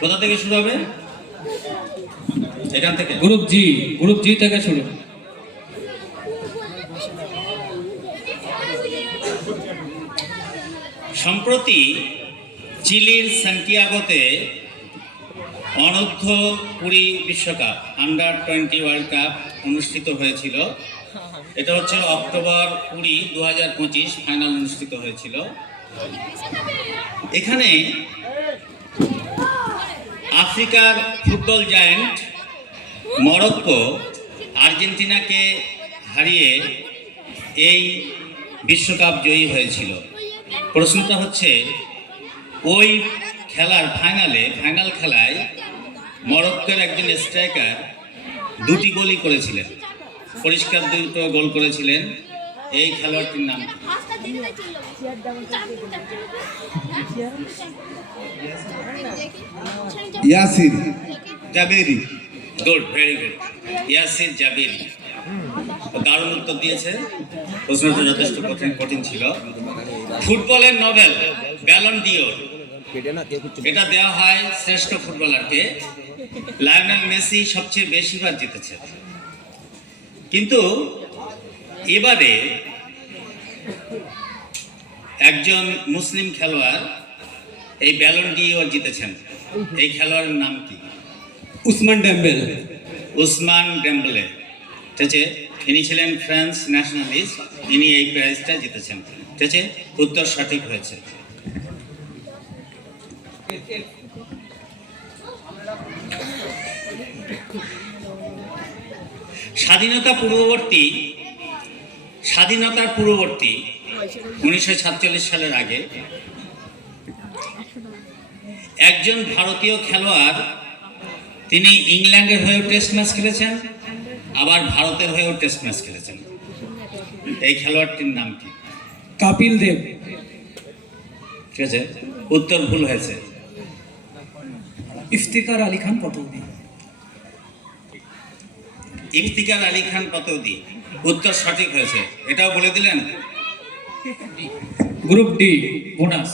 কোথা থেকে শুরু হবে? এখান থেকে। গ্রুপ জি থেকে শুরু। সম্প্রতি চিলির সান্টিয়াগোতে অনূর্ধ্ব 20 বিশ্বকাপ আন্ডার-20 ওয়ার্ল্ড কাপ অনুষ্ঠিত হয়েছিল। এটা হচ্ছে অক্টোবর 20, 2025 ফাইনাল অনুষ্ঠিত হয়েছিল। এখানে আফ্রিকার ফুটবল জায়ান্ট মরক্কো আর্জেন্টিনাকে হারিয়ে এই বিশ্বকাপ জয়ী হয়েছিল। প্রশ্নটা হচ্ছে, ওই খেলার ফাইনাল খেলায় মরক্কোর একজন স্ট্রাইকার 2টি গোলই করেছিলেন, পরিষ্কার 2টো গোল করেছিলেন। এই খেলোয়াড়টির নাম কি? Yasir Jaberi. Good, very good, Yasir Jaberi. দারুণ উত্তর দিয়েছে। প্রশ্নটা যথেষ্ট কঠিন ছিল। ফুটবলের নোবেল ব্যালন ডিওর এটা দেওয়া হয় শ্রেষ্ঠ ফুটবলারকে। লায়নেল মেসি সবচেয়ে বেশিবার জিতেছে, কিন্তু এবারে একজন মুসলিম খেলোয়াড় এই ব্যালন ডিওর জিতেছেন। এই খেলোয়াড়ের নাম কি? উসমান ডেম্বেলে। উসমান ডেম্বেলে, ঠিক আছে। ইনি ছিলেন ফ্রান্স ন্যাশনালিস্ট, ইনি এই প্রাইজটা জিতেছেন, ঠিক আছে। উত্তর সঠিক হয়েছে। স্বাধীনতার পূর্ববর্তী 1947 সালের আগে একজন ভারতীয় খেলোয়াড়, তিনি ইংল্যান্ডের হয়েও টেস্ট ম্যাচ খেলেছেন, আবার ভারতের হয়েও টেস্ট ম্যাচ খেলেছেন। এই খেলোয়াড়টির নাম কি? কপিল দেব। ঠিক আছে, উত্তর ভুল হয়েছে। ইফতিকার আলী খান পতৌদি। ইফতিকার আলী খান পতৌদি, উত্তর সঠিক হয়েছে। এটাও বলে দিলেন। Group D bonus.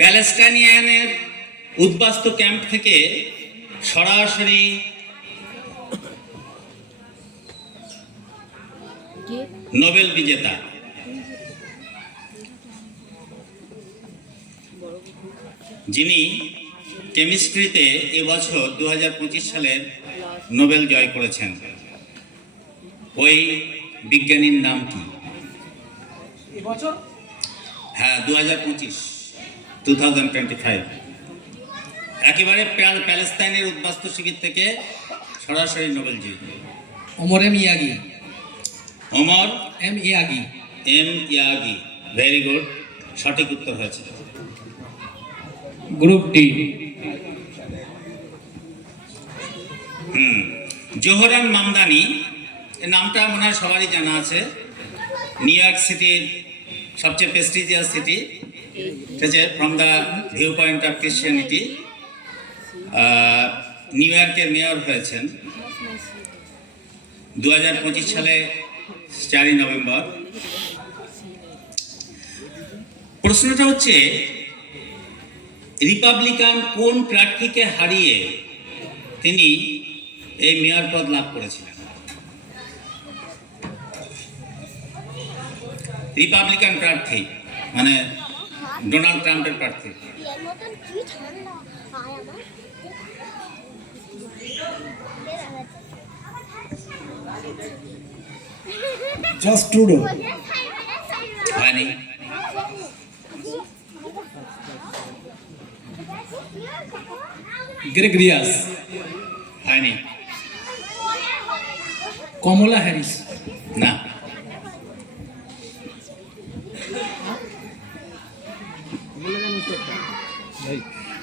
প্যালেস্টাইনিয়ানের উদ্বাস্তু ক্যাম্প থেকে সরাসরি নোবেল বিজেতা যিনি কেমিস্ট্রিতে এবছর 2025 সালের নোবেল জয় করেছেন, ওই বিজ্ঞানীর নাম কি? হ্যাঁ, 2025 একেবারে প্যালেস্তাইনের উদ্বাস্তু শিবির থেকে সরাসরি নোবেল জয়ী। Omar M Yaghi. Omar M Yaghi. Very good, সঠিক উত্তর হয়েছে। Group D. জোহরান মামদানি, এই নামটা মনে হয় সবারই জানা আছে। নিউ ইয়র্ক সিটির সবচেয়ে প্রেস্টিজিয়াস সিটি, ঠিক আছে, from the view point of Christianity. New ইয়র্কের মেয়র হয়েছেন 2025 সালে 4 নভেম্বর। প্রশ্নটা হচ্ছে, রিপাবলিকান কোন প্রার্থীকে হারিয়ে তিনি এই মেয়র পদ লাভ করেছিলেন? রিপাবলিকান প্রার্থী মানে ডোনাল্ড ট্রাম্পের প্রার্থী। Just Trudeau. হয়নি। গ্রেগ রিয়াস। হয়নি। কমলা হ্যারিস। না।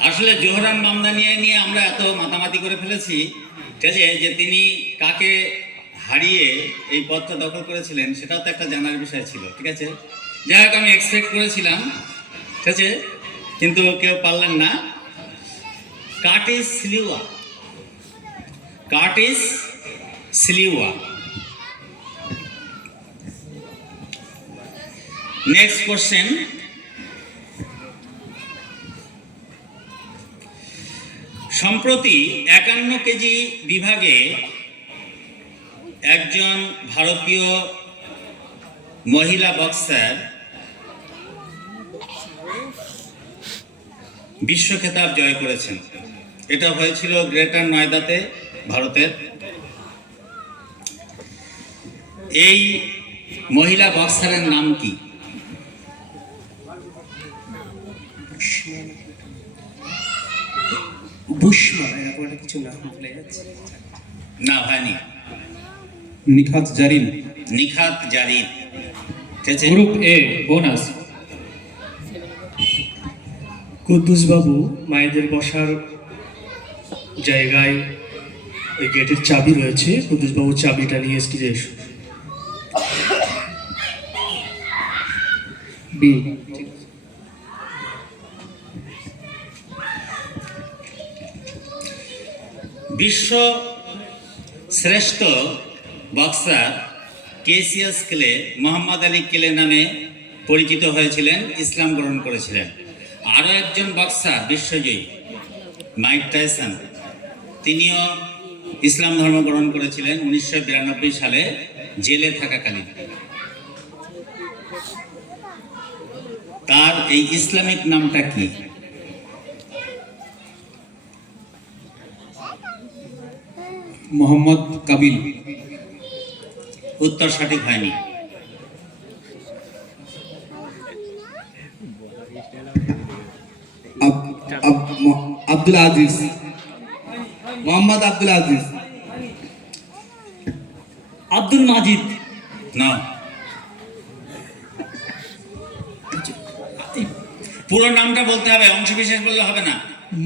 আসলে জোহরান মামদানি নিয়ে আমরা এত মাতামাতি করে ফেলেছি, ঠিক আছে, যে তিনি কাকে হারিয়ে এই পদটা দখল করেছিলেন সেটাও তো একটা জানার বিষয় ছিল, ঠিক আছে। যাই হোক, আমি এক্সপেক্ট করেছিলাম, ঠিক আছে, কিন্তু কেউ পারলেন না। কার্টিস সিলিওয়া। নেক্সট কোশ্চেন, সম্প্রতি 51 কেজি বিভাগে একজন ভারতীয় মহিলা বক্সার বিশ্ব খেতাব জয় করেছেন। এটা হয়েছিল গ্রেটার নয়দাতে, ভারতের। এই মহিলা বক্সারের নাম কি? বুশমা এরকম একটা কিছু নাম ভুলে যাচ্ছে। না, হয়নি। নিখাত জারিন। নিখাত জারিন। ঠিক আছে। গ্রুপ এ বোনাস। কুদ্দুস বাবু মায়েদের বসার জায়গায় ওই গেটের চাবি রয়েছে, কুদ্দুস বাবু চাবিটা নিয়ে স্টেজে এসো। বি। বিশ্ব শ্রেষ্ঠ boxer Cassius clay Mohammad Ali clay নামে পরিচিত হয়েছিলেন, ইসলাম গ্রহণ করেছিলেন। আরও একজন বক্সার বিশ্বজয়ী মাইক টাইসন, তিনিও ইসলাম ধর্ম গ্রহণ করেছিলেন 1992 সালে জেলে থাকাকালীন। তার এই ইসলামিক নামটা কি? মোহাম্মদ কাবিল। উত্তর সঠিক হয়নি। আব্দুল আজিজ, মোহাম্মদ আব্দুল আজিজ। আব্দুল মাজিদ। না, পুরো নামটা বলতে হবে, অংশ বিশেষ বললে হবে না।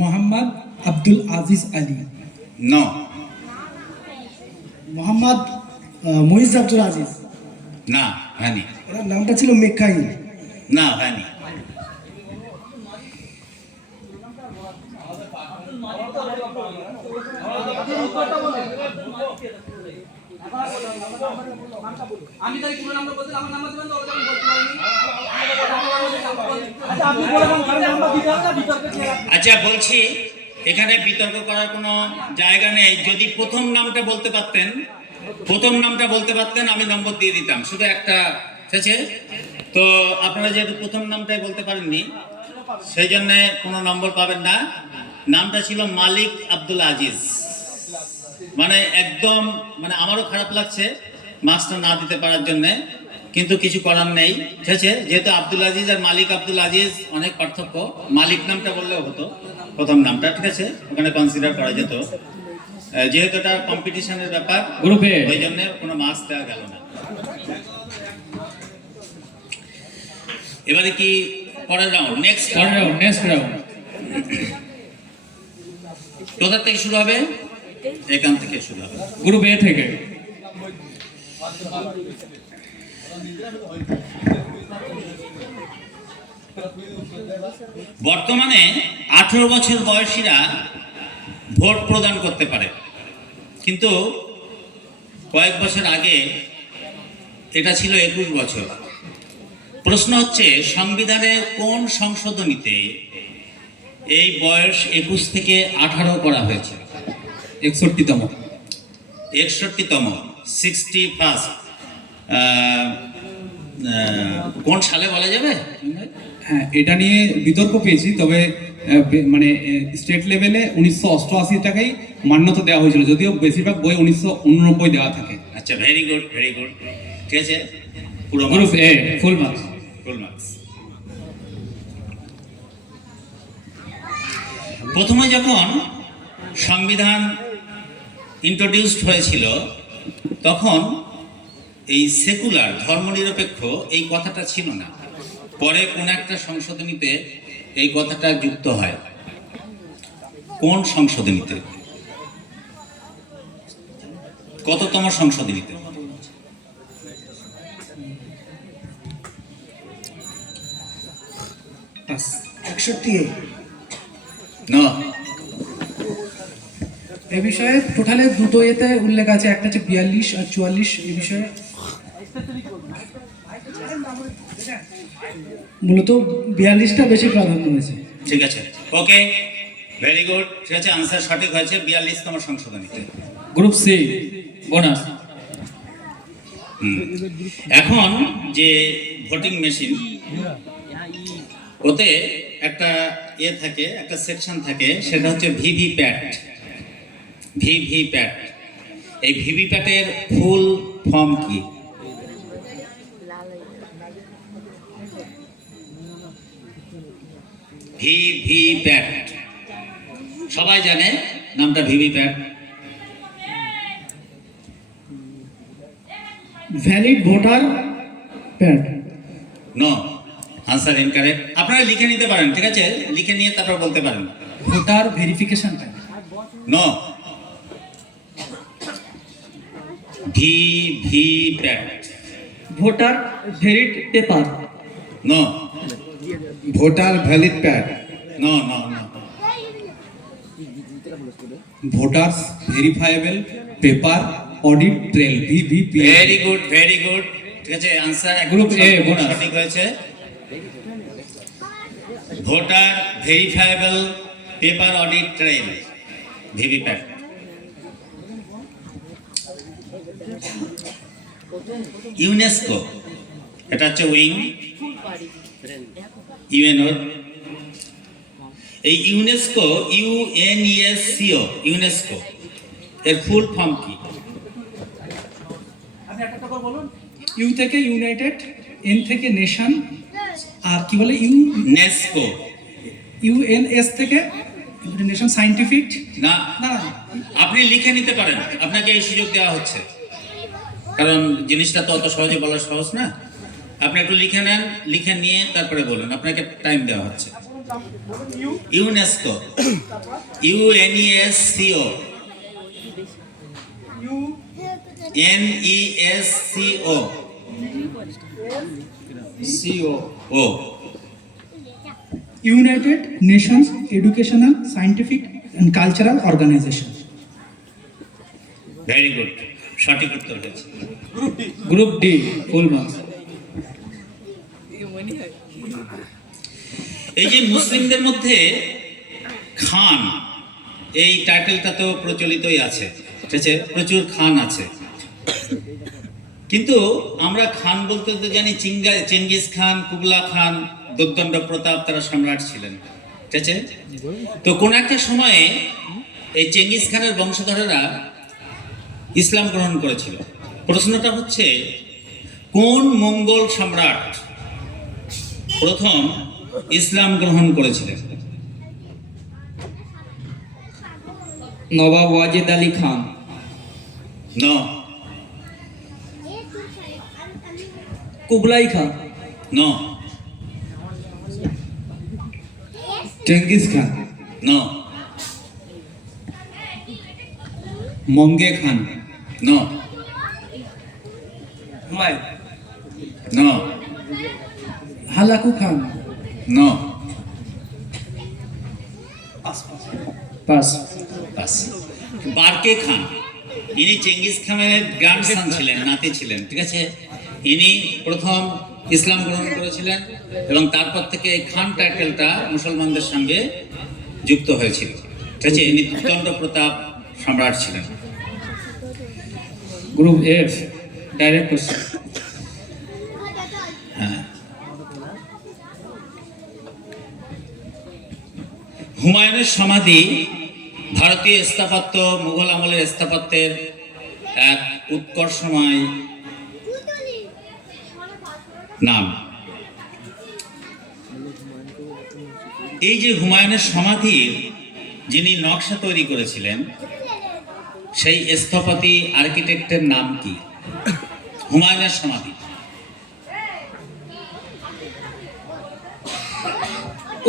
মোহাম্মদ আব্দুল আজিজ আলী। নো। মোহাম্মদ মুইজ আব্দুল আজিজ। না, হয়নি। ওনার নামটা ছিল মেকাইল। না, হয়নি। আচ্ছা, বলছি এখানে বিতর্ক করার কোনো জায়গা নেই। যদি প্রথম নামটা বলতে পারতেন আমি নম্বর দিয়ে দিতাম, শুধু একটা। ঠিক আছে, তো আপনারা যেহেতু প্রথম নামটাই বলতে পারেননি, সেই জন্য কোনো নম্বর পাবেন না। নামটা ছিল মালিক আব্দুল আজিজ। মানে একদম, মানে আমারও খারাপ লাগছে মার্কসটা না দিতে পারার জন্যে, কিন্তু কিছু করার নেই। ঠিক আছে, যেহেতু আব্দুল আজিজ আর মালিক আব্দুল আজিজ অনেক পার্থক্য। মালিক নামটা বললেও হতো প্রথম নামটা, ঠিক আছে, ওখানে কনসিডার করা যেত। যেহেতু এটা কম্পিটিশনের ব্যাপার, গ্রুপে ওই জন্য কোনো মার্কস দেওয়া গেল না। এবারে কি পরের রাউন্ড? Next round. কোথা থেকে শুরু হবে? এখান থেকে শুরু হবে। গ্রুপ এ থেকে। বর্তমানে 18 বছর বয়সীরা ভোট প্রদান করতে পারে, কিন্তু কয়েক বছর আগে এটা ছিল 21 বছর। প্রশ্ন হচ্ছে, সংবিধানের কোন সংশোধনীতে এই বয়স 21 থেকে 18 করা হয়েছে? 61তম। 61তম, 61st। কোন সালে বলা যাবে? হ্যাঁ, এটা নিয়ে বিতর্ক পেয়েছি, তবে মানে স্টেট লেভেলে 1988 টাকাই মান্যতা দেওয়া হয়েছিল, যদিও বেশিরভাগ বই 1989 দেওয়া থাকে। আচ্ছা, ভেরি গুড, ভেরি গুড। ঠিক আছে, পুরো গ্রুপ এ ফুল মার্কস। Full marks. প্রথমে যখন সংবিধান ইন্ট্রোডিউসড হয়েছিল, তখন এই সেকুলার, ধর্মনিরপেক্ষ এই কথাটা ছিল না। পরে কোন একটা সংশোধনীতে এই কথাটা যুক্ত হয়। কোন সংশোধনীতে? কততম সংশোধনীতে? 61। না, এ বিষয়ে টোটালে দুটো এতে উল্লেখ আছে, একটা হচ্ছে 42 আর 44। এই বিষয়ে মূলত 42টা বেশি প্রাধান্য হয়েছে। ঠিক আছে, ওকে। ভেরি গুড, ঠিক আছে, আনসার সঠিক হয়েছে 42তম সংশোধনীতে। Group C bonus. এখন যে ভোটিং মেশিন, ওতে একটা থাকে, একটা সেকশন থাকে, সেটা হচ্ছে ভিভিপ্যাট। ভিভিপ্যাট, এই ভিভিপ্যাটের ফুল ফর্ম কি? ভিভিপ্যাট সবাই জানে নামটা, VVPAT. Valid voter pad. No, answer incorrect. আপনারা লিখে নিতে পারেন, ঠিক আছে, লিখে নিয়ে তারপর বলতে পারেন। Voter verification pad. No, VVPAT. Voter ভেরিড paper. No, voter valid pad. No, no, no. Voters verifiable paper audit trail, VVP. Very good, very good, ঠিক আছে, আনসার Group A, bonus. সঠিক হয়েছে। Voter verifiable paper audit trail, VVPAT. UNESCO, এটা হচ্ছে wing ইউএনওর। এই UNESCO, U N E S C O, UNESCO এর full form কি? ইউ থেকে ইউনাইটেড, এন থেকে নেশন, আর কি বলে নেস্কো। ইউএনএস থেকে নেশন সাইন্টিফিক। না, না, আপনি লিখে নিতে পারেন, আপনাকে এই সুযোগ দেওয়া হচ্ছে, কারণ জিনিসটা তো অত সহজে বলা সহজ না। আপনি একটু লিখে নেন, লিখে নিয়ে তারপরে বলুন, আপনাকে টাইম দেওয়া হচ্ছে। UNESCO, U N E S C O, N E S C O, C O. ও, United Nations Educational Scientific and Cultural Organization. Very good, সঠিক উত্তর হয়েছে। Group D full marks. এই যে মুসলিমদের মধ্যে খান, এই টাইটেলটা তো প্রচলিতই আছে, ঠিক আছে, প্রচুর খান আছে, কিন্তু আমরা খান বলতে তো জানি চেঙ্গিস খান, কুবলা খান, দুর্দণ্ড প্রতাপ, তারা সম্রাট ছিলেন, ঠিক আছে। তো কোন একটা সময়ে এই চেঙ্গিস খানের বংশধরেরা ইসলাম গ্রহণ করেছিল। প্রশ্নটা হচ্ছে, কোন মঙ্গল সম্রাট প্রথম ইসলাম গ্রহণ করেছিলেন? নবাব ওয়াজিদ আলী খান। ন, কুবলাই খান। ন, চেঙ্গিস খান। ন, মঙ্গে খান। ন, হুমায়ুন। ন, হালাকু খান। ন, পাস। বাস। বারকে খান, ইনি চেঙ্গিস খানের গ্র্যান্ডসন ছিলেন, নাতি ছিলেন, ঠিক আছে। ইনি প্রথম ইসলাম গ্রহণ করেছিলেন এবং তারপর থেকে এই খান টাইটেলটা মুসলমানদের সঙ্গে যুক্ত হয়েছিল, ঠিক আছে। ইনি দুর্দণ্ড প্রতাপ সম্রাট ছিলেন। Group F direct question. হ্যাঁ, হুমায়ুনের সমাধি ভারতীয় স্থাপত্য, মুঘল আমলের স্থাপত্যের এক উৎকর্ষময় নাম। এই যে হুমায়ুনের সমাধির যিনি নকশা তৈরি করেছিলেন, সেই স্থপতি আর্কিটেক্টের নাম কি? হুমায়ুনের সমাধি।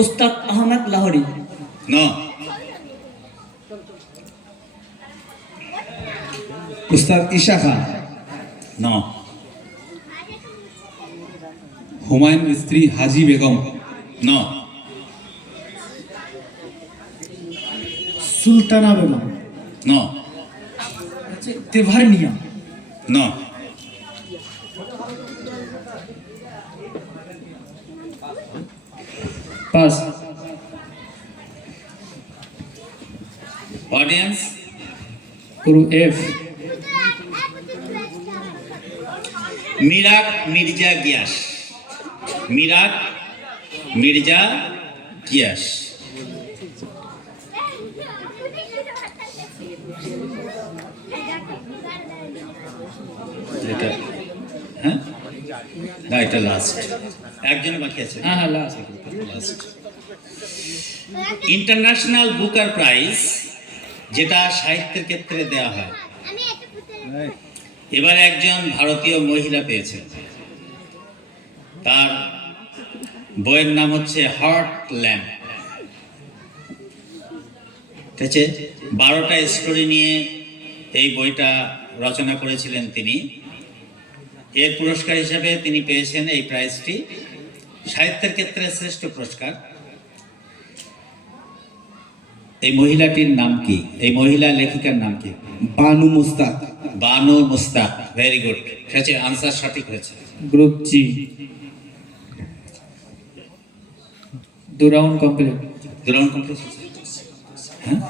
উস্তাদ আহমদ লাহোরি। ন, উস্তাদ ঈশা খান। ন, হুমায়ুন স্ত্রী হাজি বেগম। ন, সুলতানা বেগম। ন, তেভারনিয়া। ন, pass. Audience, Group F. Mirak Mirza Ghiyas. Mirak Mirza Ghiyas. এটা হ্যাঁ না, এটা লাস্ট, একজন বাকি আছে। হ্যাঁ হ্যাঁ last. Last international Booker prize, যেটা সাহিত্যের ক্ষেত্রে দেওয়া হয়, এবার একজন ভারতীয় মহিলা পেয়েছেন। তার বইয়ের নাম হচ্ছে হার্ট ল্যাম্প। ঠিক আছে, 12টা স্টোরি নিয়ে এই বইটা রচনা করেছিলেন তিনি। এর পুরস্কার হিসেবে তিনি পেয়েছেন এই প্রাইজটি, সাহিত্যের ক্ষেত্রে শ্রেষ্ঠ পুরস্কার। এই মহিলাটির নাম কি? এই মহিলা লেখিকার নাম কি? বানু মুস্তাক। বানু মুস্তাক। ভেরি গুড, ঠিক আছে, আনসার সঠিক হয়েছে। Group G. 2 round complete. Ground complete হয়েছে। হ্যাঁ